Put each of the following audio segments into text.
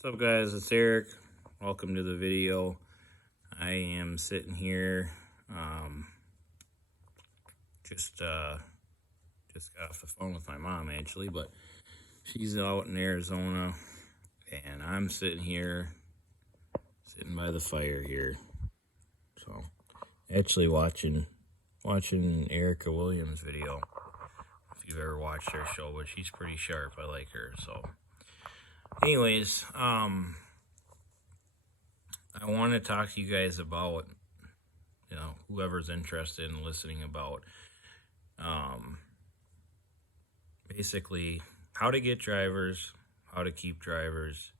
What's up, guys? It's Eric. Welcome to the video. I am sitting here, just got off the phone with my mom actually, but she's out in Arizona, and I'm sitting here, sitting by the fire here. So, actually watching Erica Williams' video. If you've ever watched her show, but she's pretty sharp. I like her. So, anyways, I want to talk to you guys about, whoever's interested in listening about, basically how to get drivers, how to keep drivers,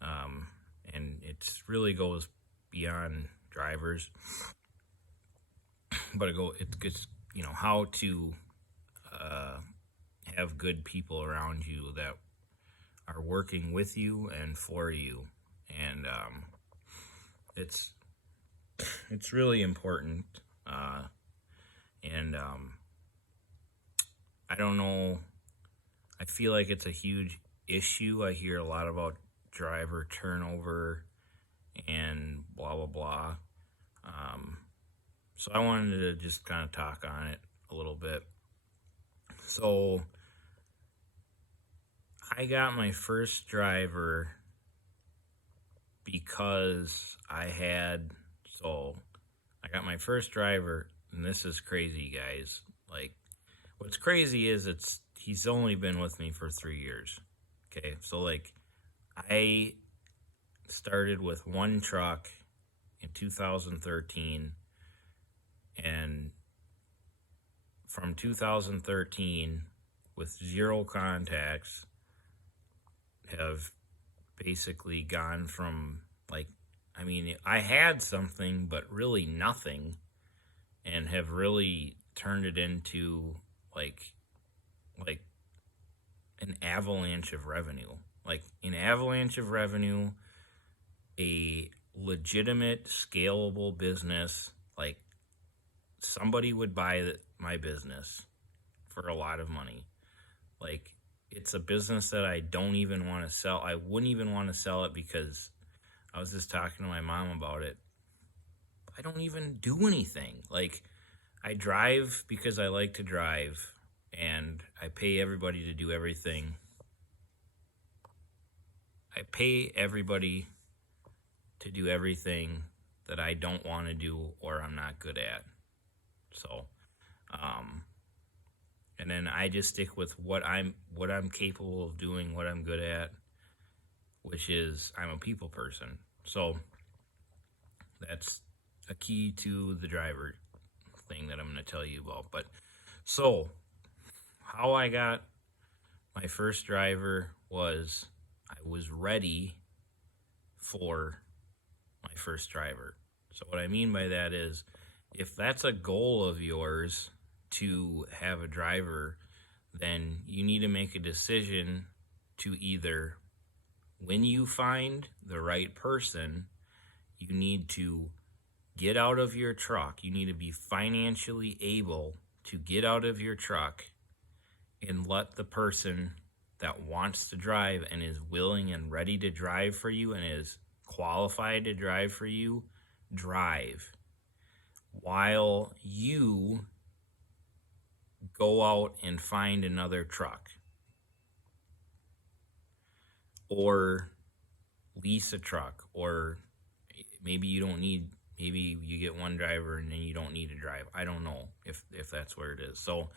and it really goes beyond drivers, but it gets, how to have good people around you that are working with you and for you, and it's really important. And I don't know, I feel like it's a huge issue. I hear a lot about driver turnover and blah blah blah. So I wanted to just kind of talk on it a little bit. So I got my first driver because I got my first driver, and this is crazy, guys. Like, what's crazy is he's only been with me for 3 years. Okay, so like, I started with one truck in 2013, and from 2013, with 0 contacts, have basically gone from, like, I had something, but really nothing, and have really turned it into like an avalanche of revenue. Like, an avalanche of revenue, a legitimate, scalable business. Like, somebody would buy my business for a lot of money. Like, it's a business that I don't even want to sell. I wouldn't even want to sell it because I was just talking to my mom about it. I don't even do anything. Like, I drive because I like to drive, and I pay everybody to do everything. I pay everybody to do everything that I don't want to do or I'm not good at. So, and then I just stick with what I'm capable of doing, what I'm good at, which is I'm a people person. So that's a key to the driver thing that I'm going to tell you about. But so how I got my first driver was I was ready for my first driver. So what I mean by that is, if that's a goal of yours to have a driver, then you need to make a decision to either, when you find the right person, you need to get out of your truck. You need to be financially able to get out of your truck and let the person that wants to drive and is willing and ready to drive for you and is qualified to drive for you drive, while you go out and find another truck or lease a truck, or maybe you get one driver and then you don't need to drive. I don't know if that's where it is. So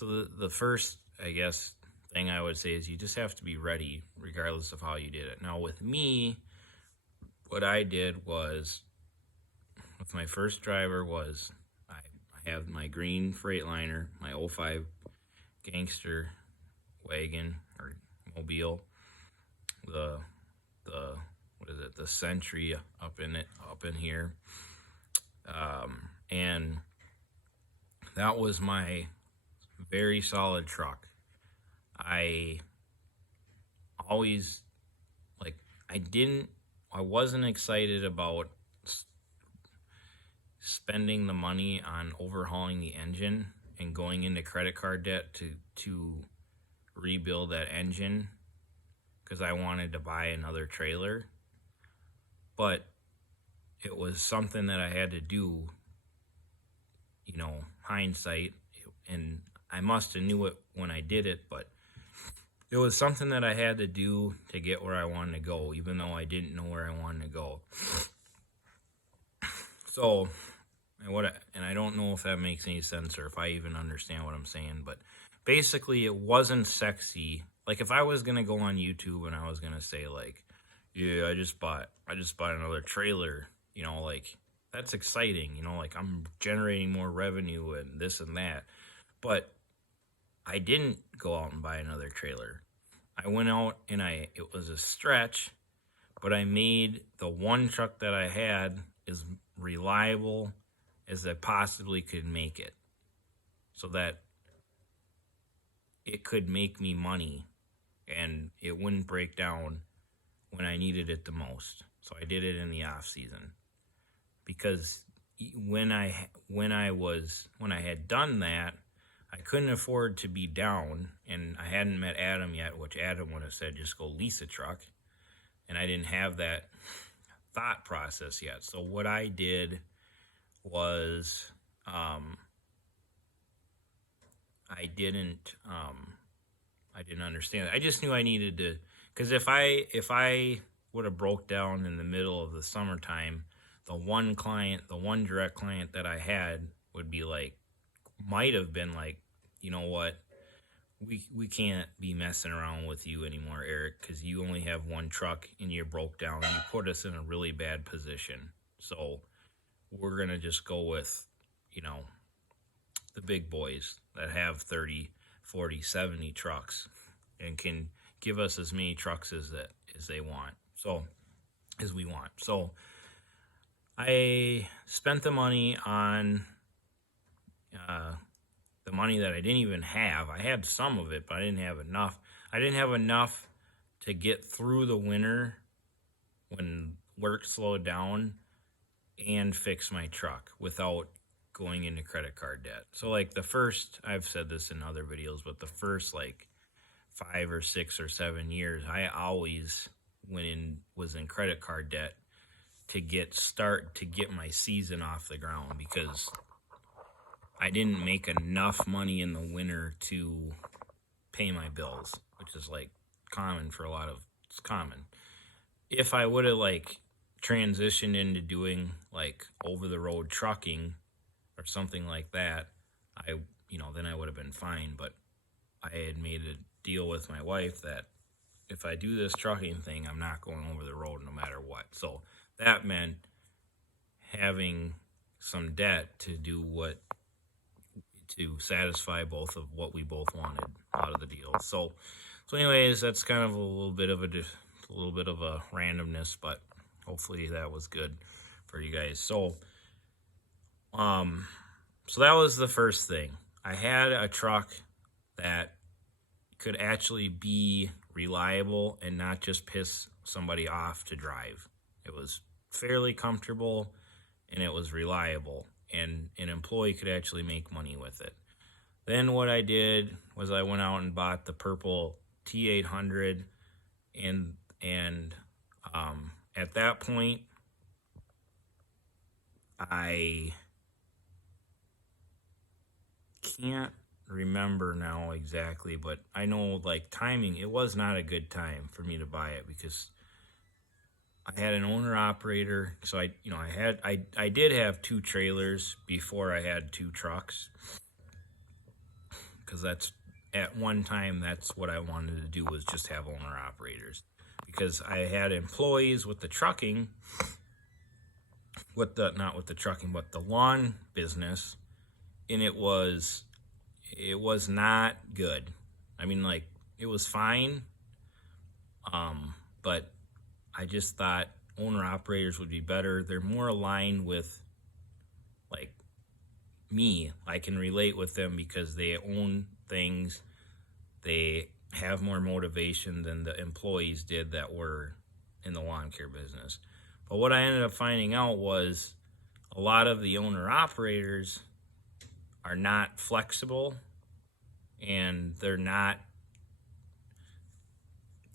the first, I guess, thing I would say is you just have to be ready regardless of how you did it. Now with me, what I did was, with my first driver, was I have my green Freightliner, my 05 gangster wagon or mobile, the what is it, the Century up in here, and that was my very solid truck. I always, like, I wasn't excited about spending the money on overhauling the engine and going into credit card debt to rebuild that engine, because I wanted to buy another trailer, but it was something that I had to do, hindsight, and I must have knew it when I did it, but it was something that I had to do to get where I wanted to go, even though I didn't know where I wanted to go. So, and I don't know if that makes any sense or if I even understand what I'm saying, but basically it wasn't sexy. Like if I was gonna go on YouTube and I was gonna say like, yeah, I just bought another trailer, like that's exciting, like I'm generating more revenue and this and that. But I didn't go out and buy another trailer. I went out and it was a stretch, but I made the one truck that I had as reliable as I possibly could make it, so that it could make me money and it wouldn't break down when I needed it the most. So I did it in the off season, because when I had done that, I couldn't afford to be down, and I hadn't met Adam yet, which Adam would have said just go lease a truck, and I didn't have that thought process yet. So what I did was I didn't understand it. I just knew I needed to, because if I would have broke down in the middle of the summertime, the one direct client that I had would be like, might have been like, you know what, we can't be messing around with you anymore, Eric, because you only have one truck and you're broke down and you put us in a really bad position. So we're going to just go with, the big boys that have 30, 40, 70 trucks and can give us as many trucks as they want. So, as we want. So I spent the money on the money that I didn't even have. I had some of it, but I didn't have enough. I didn't have enough to get through the winter when work slowed down and fix my truck without going into credit card debt. So like I've said this in other videos, but the first like 5 or 6 or 7 years, I always was in credit card debt to get my season off the ground, because I didn't make enough money in the winter to pay my bills, which is like it's common. If I would have like transitioned into doing like over the road trucking or something like that, then I would have been fine. But I had made a deal with my wife that if I do this trucking thing, I'm not going over the road no matter what. So that meant having some debt to satisfy both of what we both wanted out of the deal. So anyways, that's kind of a little bit of a randomness, but hopefully that was good for you guys. So that was the first thing. I had a truck that could actually be reliable and not just piss somebody off to drive. It was fairly comfortable and it was reliable, and an employee could actually make money with it. Then what I did was I went out and bought the purple T800, and at that point I can't remember now exactly, but I know like timing, it was not a good time for me to buy it because I had an owner operator. So I did have 2 trailers before I had 2 trucks, because at one time that's what I wanted to do, was just have owner operators, because I had employees with the trucking, not with the trucking, but the lawn business, and it was not good. I mean, like, it was fine, but I just thought owner operators would be better. They're more aligned with like me. I can relate with them because they own things. They have more motivation than the employees did that were in the lawn care business. But what I ended up finding out was a lot of the owner operators are not flexible, and they're not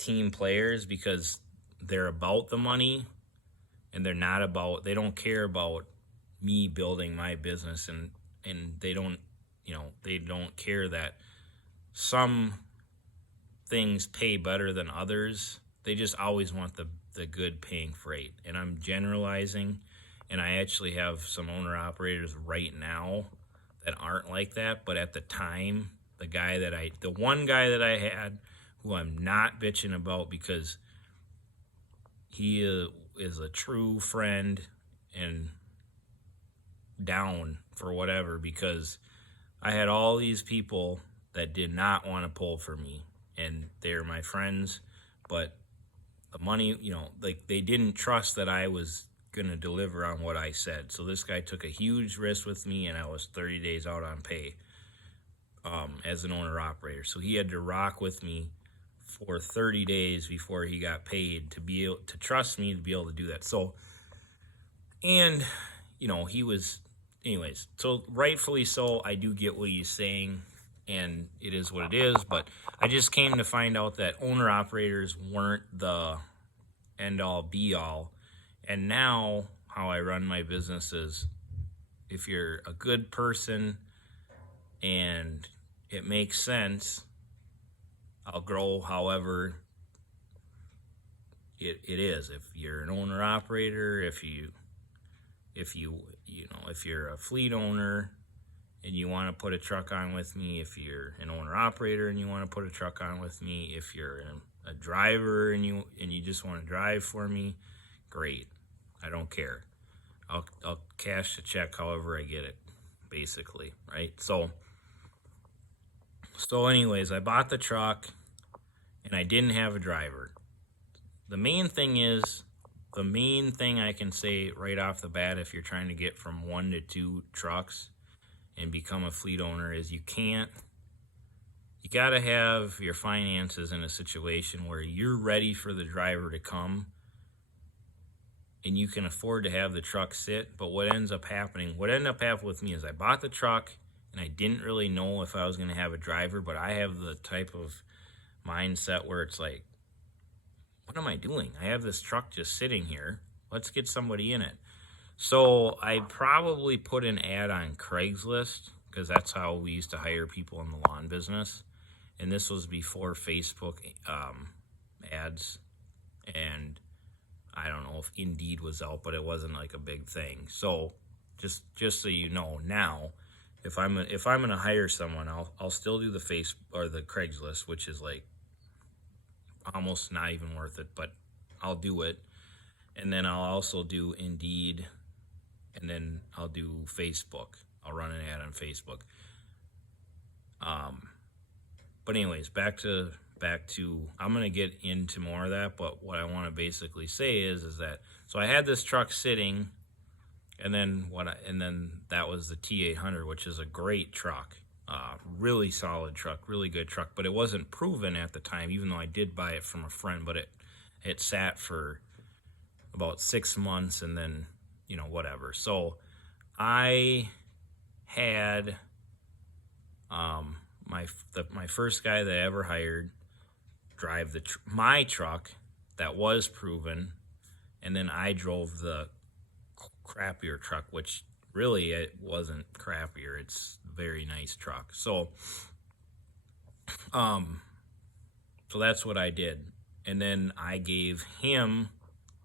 team players because they're about the money, and they don't care about me building my business, and they don't, they don't care that some things pay better than others. They just always want the good paying freight. And I'm generalizing, and I actually have some owner operators right now that aren't like that, but at the time, the one guy that I had, who I'm not bitching about because he is a true friend and down for whatever, because I had all these people that did not want to pull for me, and they're my friends, but the money, like they didn't trust that I was going to deliver on what I said. So this guy took a huge risk with me, and I was 30 days out on pay as an owner operator. So he had to rock with me for 30 days before he got paid to be able to trust me to be able to do that. So, and he was, anyways, so rightfully so, I do get what he's saying, and it is what it is, but I just came to find out that owner operators weren't the end all be all. And now how I run my business is, if you're a good person and it makes sense, I'll grow however it is. If you're an owner operator, if you're a fleet owner and you want to put a truck on with me, if you're an owner operator and you want to put a truck on with me, if you're a driver and you just want to drive for me, great. I don't care. I'll cash the check however I get it, basically, right? So anyways, I bought the truck and I didn't have a driver. The main thing I can say right off the bat, if you're trying to get from 1 to 2 trucks and become a fleet owner, is you got to have your finances in a situation where you're ready for the driver to come and you can afford to have the truck sit. But what ended up happening with me is I bought the truck and I didn't really know if I was going to have a driver, but I have the type of mindset where it's like, what am I doing? I have this truck just sitting here. Let's get somebody in it. So I probably put an ad on Craigslist, because that's how we used to hire people in the lawn business. And this was before Facebook ads. And I don't know if Indeed was out, but it wasn't like a big thing. So just so you know, now if I'm going to hire someone, I'll still do the the Craigslist, which is like almost not even worth it, but I'll do it. And then I'll also do Indeed, and then I'll do Facebook. I'll run an ad on Facebook. But anyways, back to I'm going to get into more of that, but what I want to basically say is that, so I had this truck sitting, and then that was the T800, which is a great truck. Really solid truck, really good truck, but it wasn't proven at the time, even though I did buy it from a friend, but it sat for about 6 months, and then, whatever. So I had my first guy that I ever hired drive my truck that was proven, and then I drove the crappier truck, which really it wasn't crappier. It's a very nice truck. So that's what I did. And then I gave him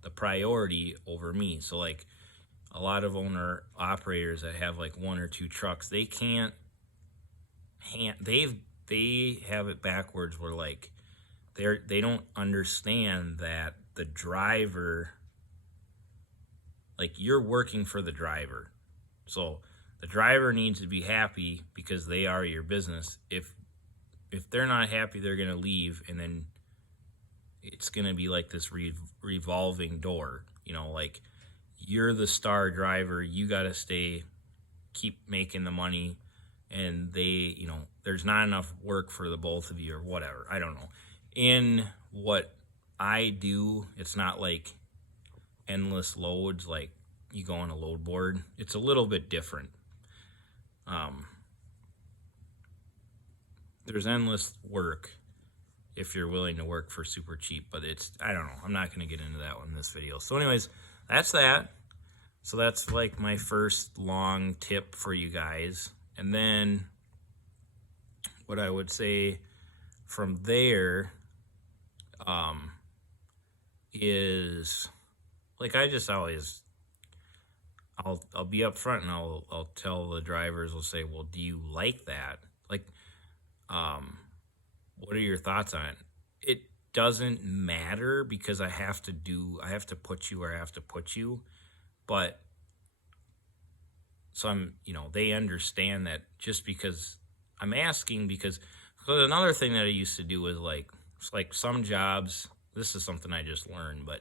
the priority over me. So like a lot of owner operators that have like 1 or 2 trucks, they have it backwards where like they don't understand that the driver, like you're working for the driver. So the driver needs to be happy because they are your business. If they're not happy, they're going to leave, and then it's going to be like this revolving door. Like you're the star driver, you got to keep making the money, and there's not enough work for the both of you or whatever. I don't know. In what I do, it's not like endless loads like you go on a load board. It's a little bit different. There's endless work, if you're willing to work for super cheap. But I don't know. I'm not going to get into that one in this video. So anyways, that's that. So that's like my first long tip for you guys. And then what I would say from there is, like, I just always, I'll be up front and I'll tell the drivers, I'll say, well, do you like that? Like, what are your thoughts on it? It doesn't matter because I have to put you where I have to put you. But so they understand that just because I'm asking, because another thing that I used to do is it's like some jobs, this is something I just learned, but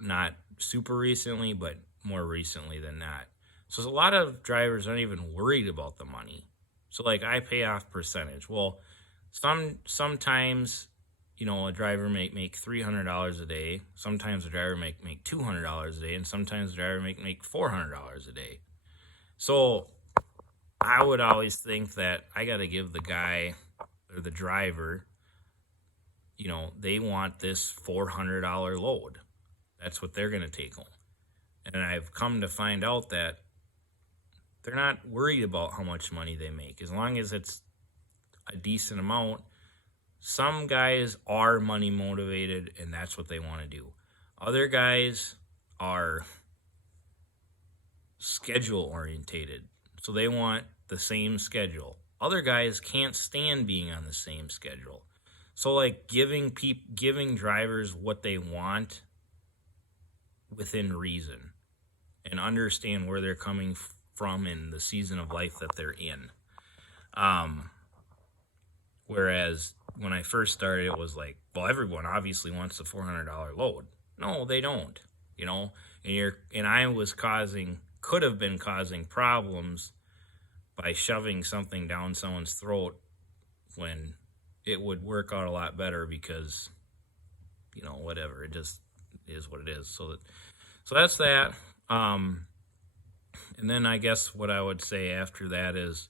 not super recently, but more recently than not. So a lot of drivers aren't even worried about the money. So like I pay off percentage. Well, sometimes, a driver may make $300 a day. Sometimes a driver make $200 a day, and sometimes a driver make $400 a day. So I would always think that I got to give the guy or the driver, they want this $400 load. That's what they're going to take home. And I've come to find out that they're not worried about how much money they make. As long as it's a decent amount. Some guys are money motivated and that's what they want to do. Other guys are schedule orientated. So they want the same schedule. Other guys can't stand being on the same schedule. So like giving drivers what they want within reason and understand where they're coming from in the season of life that they're in. Whereas when I first started, it was like, well, everyone obviously wants the $400 load. No, they don't, and I could have been causing problems by shoving something down someone's throat when it would work out a lot better because, whatever, it just is what it is. So that's that. And then I guess what I would say after that is,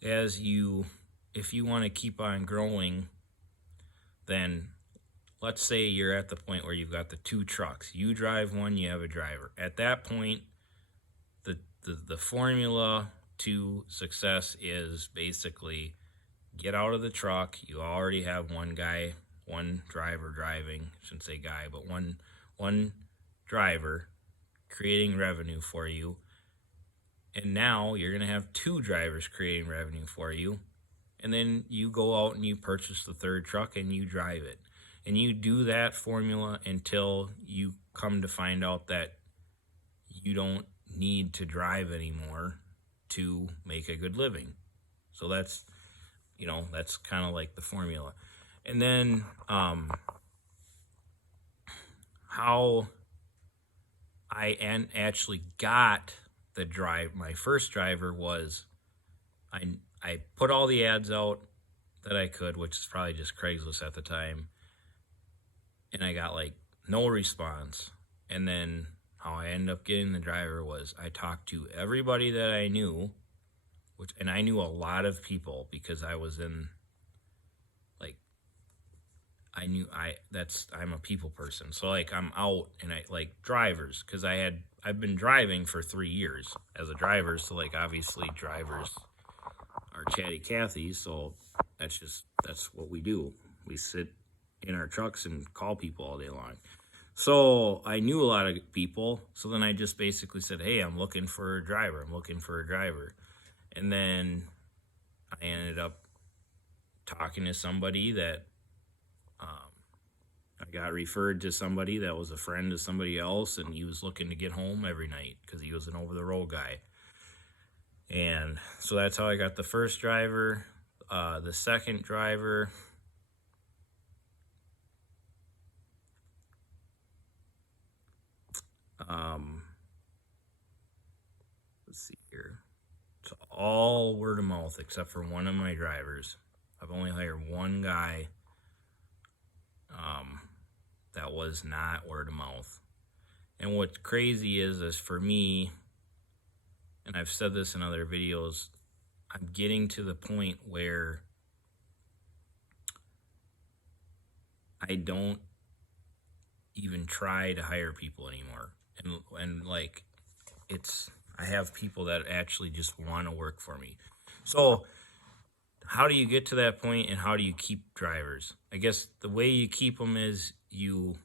if you want to keep on growing, then let's say you're at the point where you've got the 2 trucks. You drive one, you have a driver. At that point, the formula to success is basically get out of the truck. You already have one driver driving. I shouldn't say guy, but one driver creating revenue for you. And now you're going to have 2 drivers creating revenue for you. And then you go out and you purchase the 3rd truck and you drive it. And you do that formula until you come to find out that you don't need to drive anymore to make a good living. So that's kind of like the formula. And then how I actually got my first driver was I put all the ads out that I could, which is probably just Craigslist at the time, and I got no response. And then how I ended up getting the driver was I talked to everybody that I knew, and I knew a lot of people because I was in I'm a people person. So I'm out and I drivers, because I've been driving for 3 years as a driver. So obviously drivers are chatty Cathy. So that's what we do. We sit in our trucks and call people all day long. So I knew a lot of people. So then I just basically said, hey, I'm looking for a driver. And then I ended up talking to somebody that I got referred to somebody that was a friend of somebody else, and he was looking to get home every night because he was an over-the-road guy. And so that's how I got the first driver. The second driver, let's see here. It's all word of mouth except for one of my drivers. I've only hired one guy that was not word of mouth. And what's crazy is for me, and I've said this in other videos, I'm getting to the point where I don't even try to hire people anymore. And like it's I have people that actually just want to work for me. So, how do you get to that point and how do you keep drivers? I guess the way you keep them is you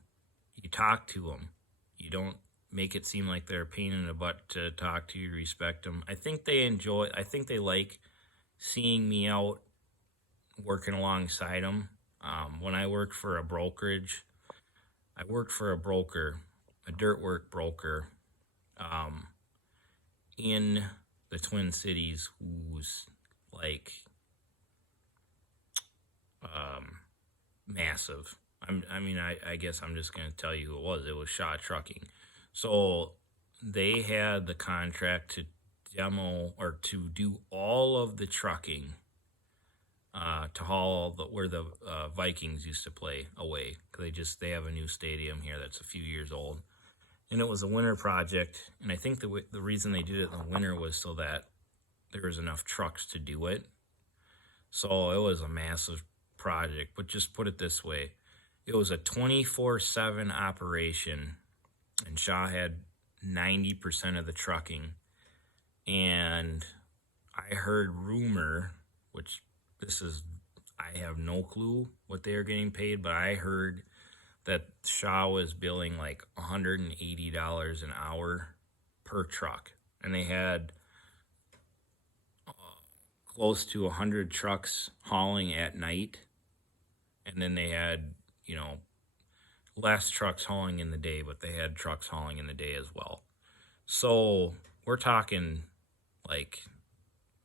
talk to them. You don't make it seem like they're a pain in the butt to talk to. You respect them. I think they like seeing me out working alongside them. When I worked for a brokerage, I worked for a broker, a dirt work broker, um, in the Twin Cities, who's like massive. I guess I'm just gonna tell you who it was. It was Shaw Trucking. So they had the contract to demo or to do all of the trucking, to haul where the Vikings used to play away. They have a new stadium here that's a few years old, and it was a winter project. And I think the reason they did it in the winter was so that there was enough trucks to do it. So it was a massive project. But just put it this way, it was a 24/7 operation, and Shaw had 90% of the trucking. And I heard rumor, which I have no clue what they are getting paid, but I heard that Shaw was billing like $180 an hour per truck. And they had close to 100 trucks hauling at night. And then they had, less trucks hauling in the day, but they had trucks hauling in the day as well. So we're talking like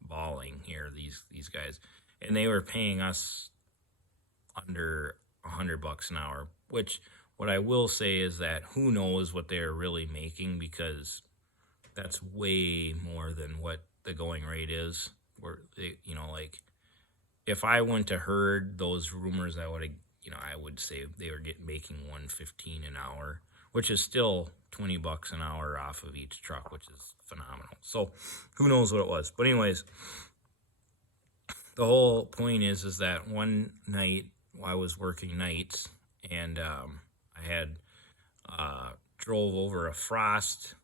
balling here, these guys. And they were paying us under $100 an hour, which what I will say is that who knows what they're really making, because that's way more than what the going rate is. Where they, like if I went to herd those rumors, I would say they were making $115 an hour, which is still $20 an hour off of each truck, which is phenomenal. So who knows what it was. But anyways, the whole point is that one night I was working nights, and I had drove over a frost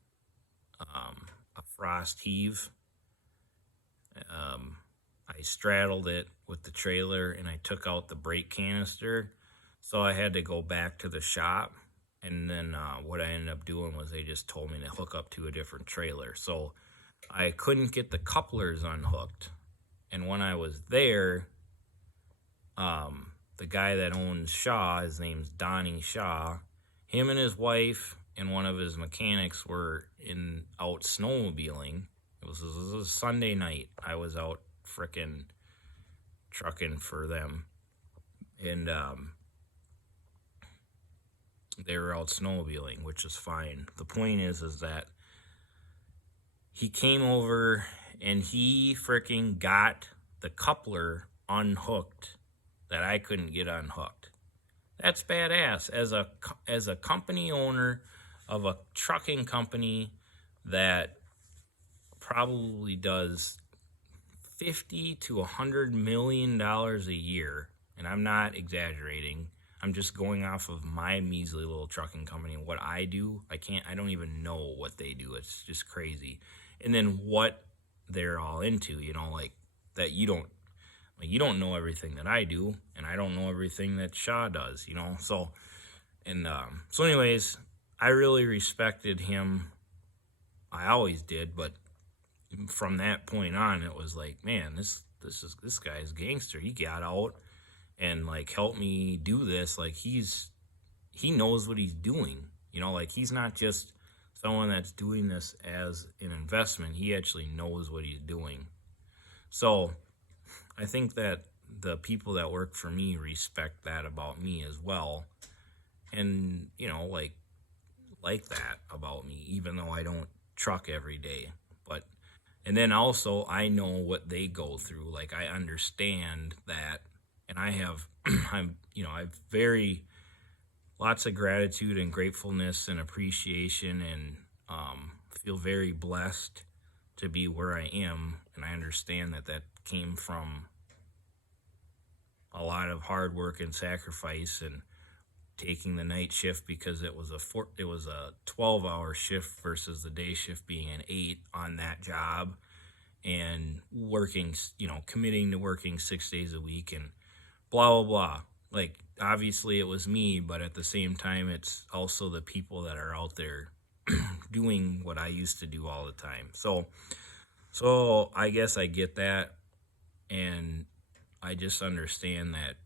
heave. I straddled it with the trailer and I took out the brake canister. So I had to go back to the shop. And then what I ended up doing was they just told me to hook up to a different trailer. So I couldn't get the couplers unhooked. And when I was there, the guy that owns Shaw, his name's Donnie Shaw, him and his wife and one of his mechanics were out snowmobiling. It was a Sunday night. I was out frickin' trucking for them. And they were out snowmobiling, which is fine. The point is that he came over and he frickin' got the coupler unhooked that I couldn't get unhooked. That's badass. As a company owner of a trucking company that probably does $50 to $100 million a year, and I'm not exaggerating. I'm just going off of my measly little trucking company and what I do. I don't even know what they do. It's just crazy. And then what they're all into, like that you don't know everything that I do, and I don't know everything that Shaw does, So anyways, I really respected him. I always did, but from that point on, it was like, man, this guy's gangster. He got out and like helped me do this. Like he knows what he's doing. Like he's not just someone that's doing this as an investment. He actually knows what he's doing. So I think that the people that work for me respect that about me as well. And, like that about me, even though I don't truck every day. And then also I know what they go through. Like I understand that, and I have, I've lots of gratitude and gratefulness and appreciation, and feel very blessed to be where I am. And I understand that came from a lot of hard work and sacrifice and taking the night shift because it was a 12-hour shift versus the day shift being an 8 on that job, and working, committing to working 6 days a week and blah blah blah. Like, obviously it was me, but at the same time it's also the people that are out there doing what I used to do all the time. So I guess I get that, and I just understand that.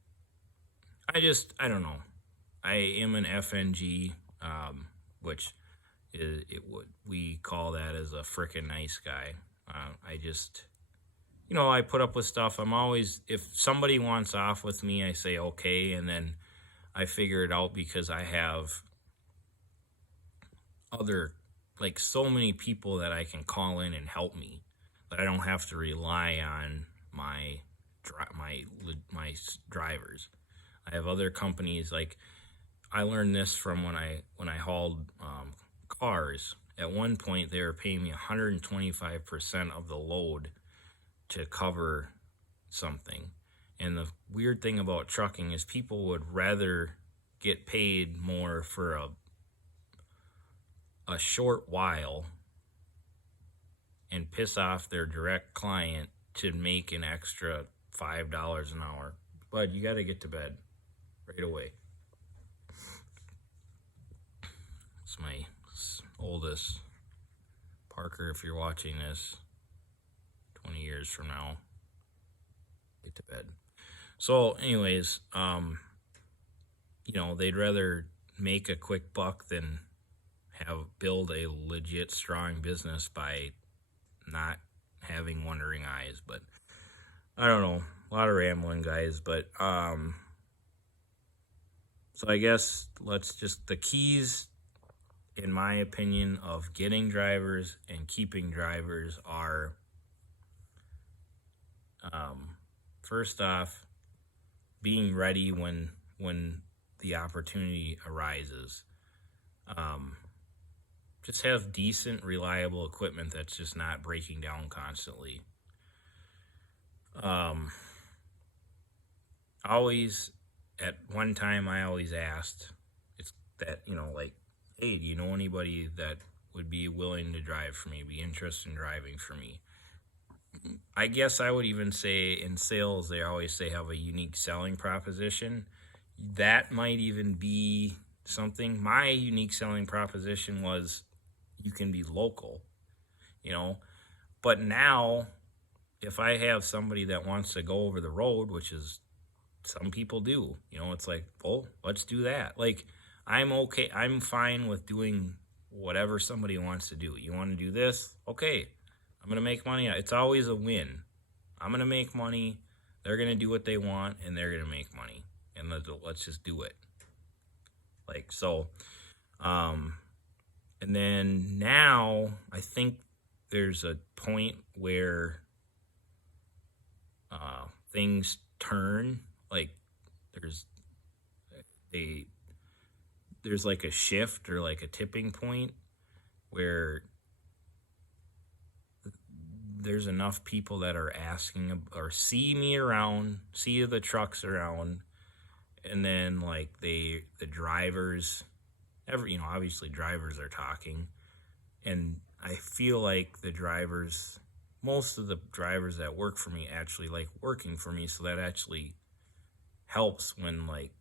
I don't know. I am an FNG, which we call that as a frickin' nice guy. I just, I put up with stuff. I'm always, if somebody wants off with me, I say okay, and then I figure it out because I have so many people that I can call in and help me, that I don't have to rely on my drivers. I have other companies. Like, I learned this from when I hauled cars. At one point, they were paying me 125% of the load to cover something. And the weird thing about trucking is people would rather get paid more for a short while and piss off their direct client to make an extra $5 an hour. But you got to get to bed right away. It's my oldest. Parker, if you're watching this 20 years from now, get to bed. So anyways, they'd rather make a quick buck than build a legit strong business by not having wandering eyes. But I don't know, a lot of rambling, guys. But so I guess the keys, in my opinion, of getting drivers and keeping drivers are, first off, being ready when the opportunity arises. Just have decent, reliable equipment that's just not breaking down constantly. Always, at one time, I always asked, it's that, hey, do you know anybody that would be willing to drive for me, be interested in driving for me? I guess I would even say in sales, they always say have a unique selling proposition. That might even be something. My unique selling proposition was you can be local, But now, if I have somebody that wants to go over the road, which is some people do, it's like, oh, let's do that. Like, I'm okay. I'm fine with doing whatever somebody wants to do. You want to do this? Okay. I'm going to make money. It's always a win. I'm going to make money. They're going to do what they want, and they're going to make money. And let's just do it. Like, so, and then now I think there's a point where things turn. Like, there's like a shift or like a tipping point where there's enough people that are asking or see me around, see the trucks around, and then like the drivers, obviously drivers are talking, and I feel like most of the drivers that work for me actually like working for me, so that actually helps when like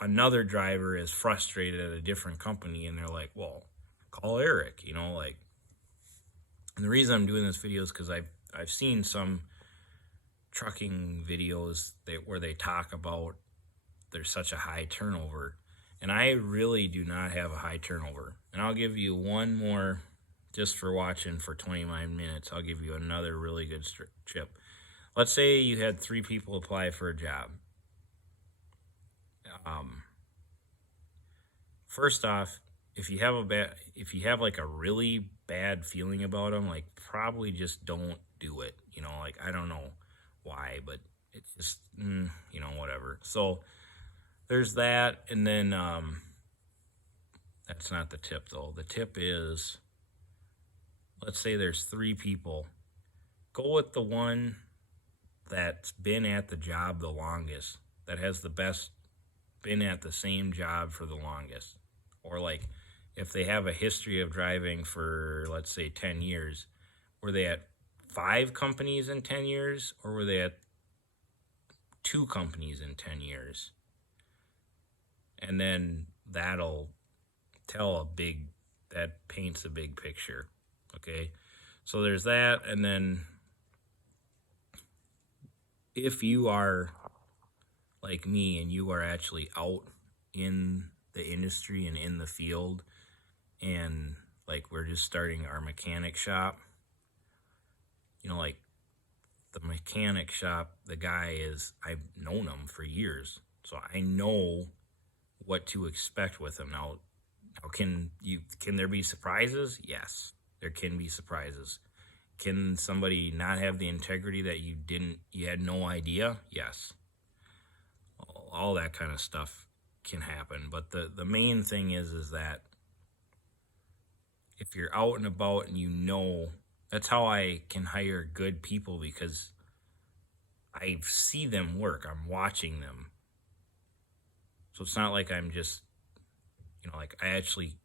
another driver is frustrated at a different company and they're like, well, call Eric, And the reason I'm doing this video is because I've seen some trucking videos where they talk about there's such a high turnover, and I really do not have a high turnover. And I'll give you one more, just for watching for 29 minutes, I'll give you another really good tip. Let's say you had 3 people apply for a job. First off, if you have like a really bad feeling about them, like, probably just don't do it. Like, I don't know why, but it's just, whatever. So there's that. And then, that's not the tip though. The tip is, let's say there's 3 people. Go with the one that's been at the job the longest, that has the best been at the same job for the longest. Or like if they have a history of driving for, let's say, 10 years, were they at 5 companies in 10 years, or were they at 2 companies in 10 years? And then that'll that paints a big picture. Okay. So there's that. And then if you are like me and you are actually out in the industry and in the field, and like we're just starting our mechanic shop, like the mechanic shop, the guy I've known him for years. So I know what to expect with him. Now can there be surprises? Yes, there can be surprises. Can somebody not have the integrity that you had no idea? Yes. All that kind of stuff can happen. But the main thing is that if you're out and about and that's how I can hire good people, because I see them work. I'm watching them. So it's not like I'm just, like I actually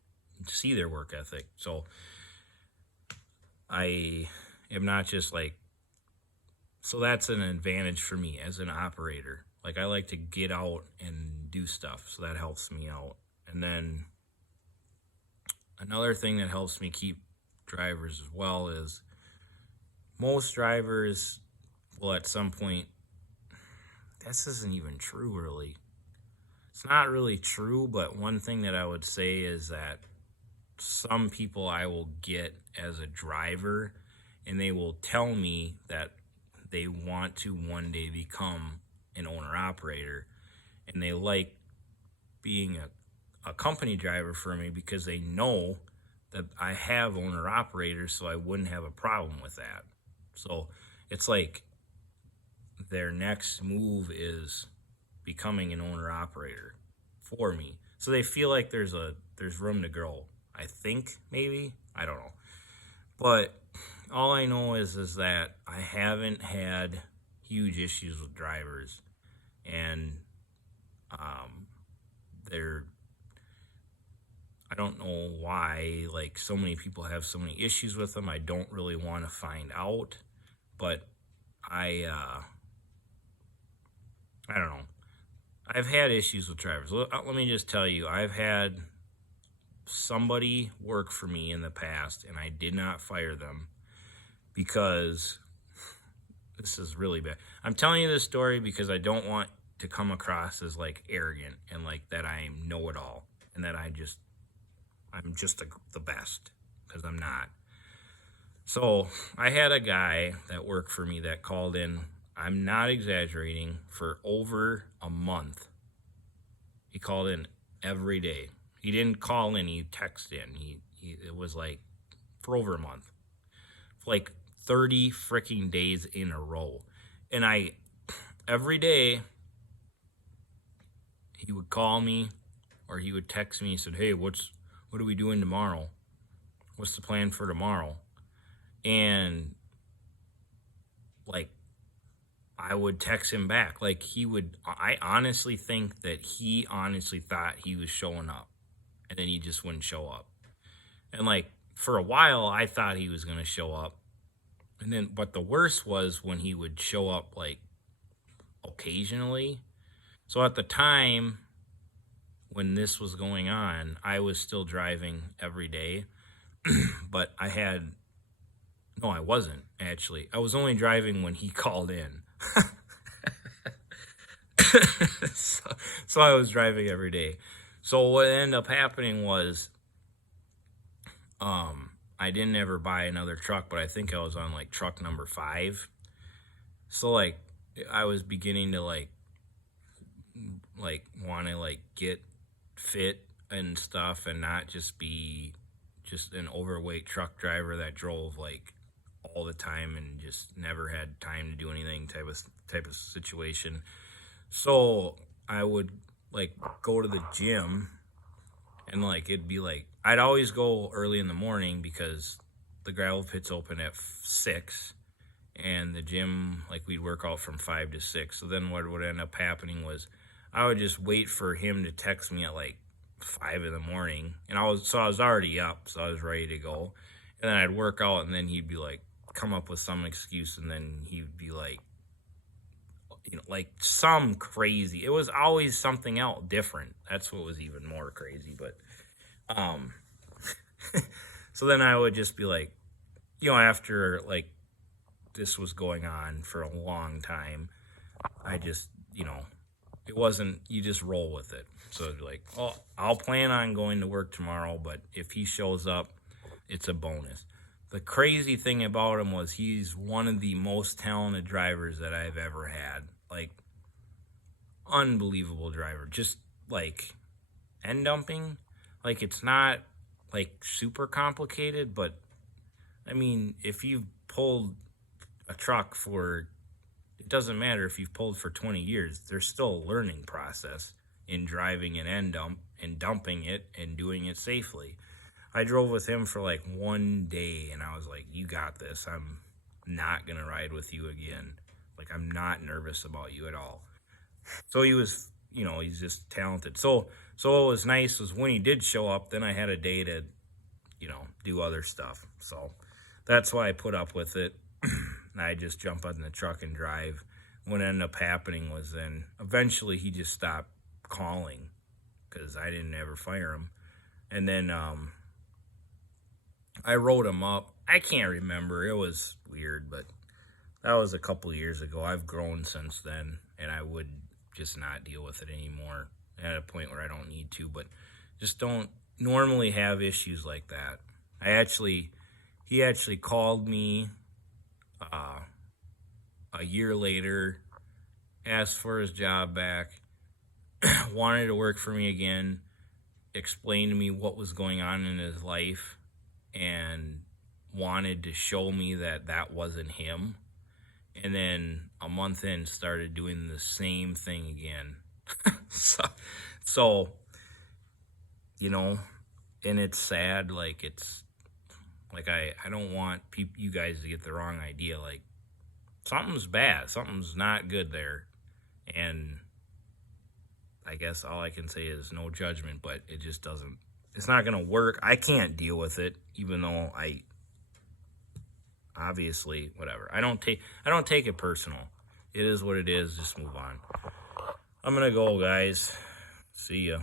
see their work ethic. So I am not just so that's an advantage for me as an operator. Like I like to get out and do stuff, so that helps me out. And then another thing that helps me keep drivers as well is most drivers will at some point, this isn't even true really. It's not really true, but one thing that I would say is that some people I will get as a driver, and they will tell me that they want to one day become an owner-operator, and they like being a company driver for me because they know that I have owner-operators, so I wouldn't have a problem with that. So it's like their next move is becoming an owner-operator for me. So they feel like there's room to grow. I think, maybe. I don't know. But all I know is that I haven't had huge issues with drivers. And I don't know why, so many people have so many issues with them. I don't really want to find out. But I don't know. I've had issues with drivers. Let me just tell you, I've had somebody work for me in the past, and I did not fire them because this is really bad. I'm telling you this story because I don't want to come across as arrogant and that I know it all and that I'm just the best, because I'm not. So I had a guy that worked for me that called in, I'm not exaggerating, for over a month. He called in every day. He didn't call in, he texted in. It was for over a month. 30 freaking days in a row. And every day, he would call me or he would text me. He said, hey, what are we doing tomorrow? What's the plan for tomorrow? And I would text him back. I honestly think that he honestly thought he was showing up, and then he just wouldn't show up. And for a while, I thought he was going to show up. And then, but the worst was when he would show up occasionally. So at the time when this was going on, I was still driving every day, but I wasn't actually. I was only driving when he called in. so I was driving every day. So what ended up happening was, I didn't ever buy another truck, but I think I was on truck number 5. So I was beginning to want to get fit and stuff, and not just be just an overweight truck driver that drove all the time and just never had time to do anything type of situation. So I would go to the gym, and it'd be I'd always go early in the morning because the gravel pit's open at 6, and the gym we'd work out from 5 to 6. So then what would end up happening was I would just wait for him to text me at like 5 in the morning, and I was already up, so I was ready to go. And then I'd work out, and then he'd be like, come up with some excuse, and then he'd be like, like some crazy. It was always something else different. That's what was even more crazy. But so then I would just be like, after like this was going on for a long time, I just, it wasn't, you just roll with it. So it'd be like, oh, I'll plan on going to work tomorrow, but if he shows up, it's a bonus. The crazy thing about him was he's one of the most talented drivers that I've ever had. Like, unbelievable driver. Just like end dumping, like it's not like super complicated, but I mean, if you've pulled a truck for, it doesn't matter if you've pulled for 20 years, there's still a learning process in driving an end dump and dumping it and doing it safely. I drove with him for like 1 day, and I was like, you got this. I'm not going to ride with you again. Like, I'm not nervous about you at all. So he was, he's just talented. So what was nice was when he did show up, then I had a day to, do other stuff. So that's why I put up with it. I just jump on the truck and drive. What ended up happening was then eventually he just stopped calling because I didn't ever fire him. And then I wrote him up. I can't remember. It was weird, but that was a couple years ago. I've grown since then, and I would just not deal with it anymore at a point where I don't need to, but just don't normally have issues like that. He actually called me a year later, asked for his job back, wanted to work for me again, explained to me what was going on in his life, and wanted to show me that that wasn't him. And then a month in, started doing the same thing again. so, and it's sad. Like, it's like I don't want you guys to get the wrong idea. Like, something's bad. Something's not good there. And I guess all I can say is no judgment, but it just doesn't, it's not going to work. I can't deal with it, even though obviously, whatever. I don't take it personal. It is what it is. Just move on. I'm going to go, guys. See ya.